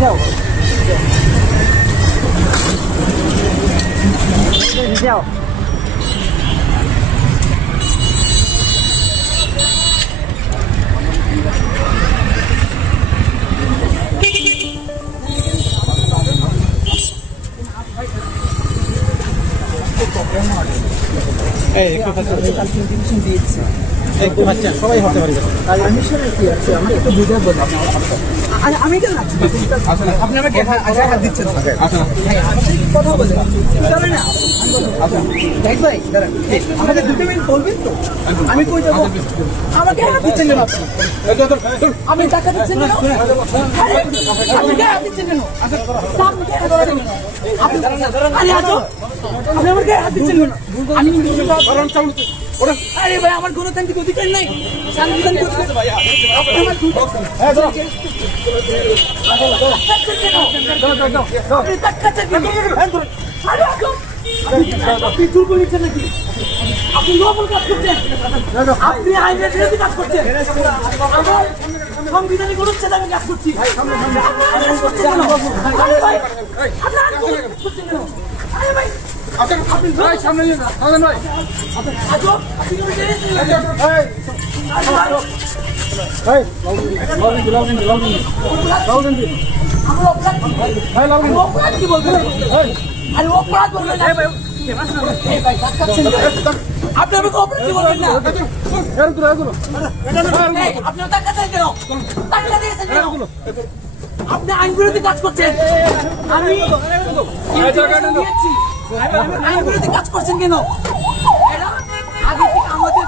যাও সবাই হতে পারি আমি কেন আপনি আমাকে হাত দিচ্ছেন কথা বলে না ভাই দাঁড়ান আমাকে 2 মিনিট বলবেন তো আমি কই যাবো আমাকে হাত দিচ্ছেন কেন আপনি টাকা দিচ্ছেন কেন আপনি হাত দিচ্ছেন কেন আপনি আমাকে হাত দিচ্ছেন কেন আমি আরে ভাই আমার গণতান্ত্রিক অধিকার নাই সাংবিধানিক অধিকার আপনি নবল কাজ করছেন আপনি আইনের বিরোধী কাজ করছেন সংবিধানিক অনুচ্ছেদ আমি কাজ করছি আপনি সামনে ভাই কি বলবেন আরে অপরাধ বলবেন আপনি আমাকে অপরাধ কি বলবেন না আপনি টাকা চাই কেন টাকা দিয়েছেন কেন আপনি আইন বিরোধী কাজ করছেন আমি আইন বিরোধী কাজ করছেন কেন আগে থেকে আমাদের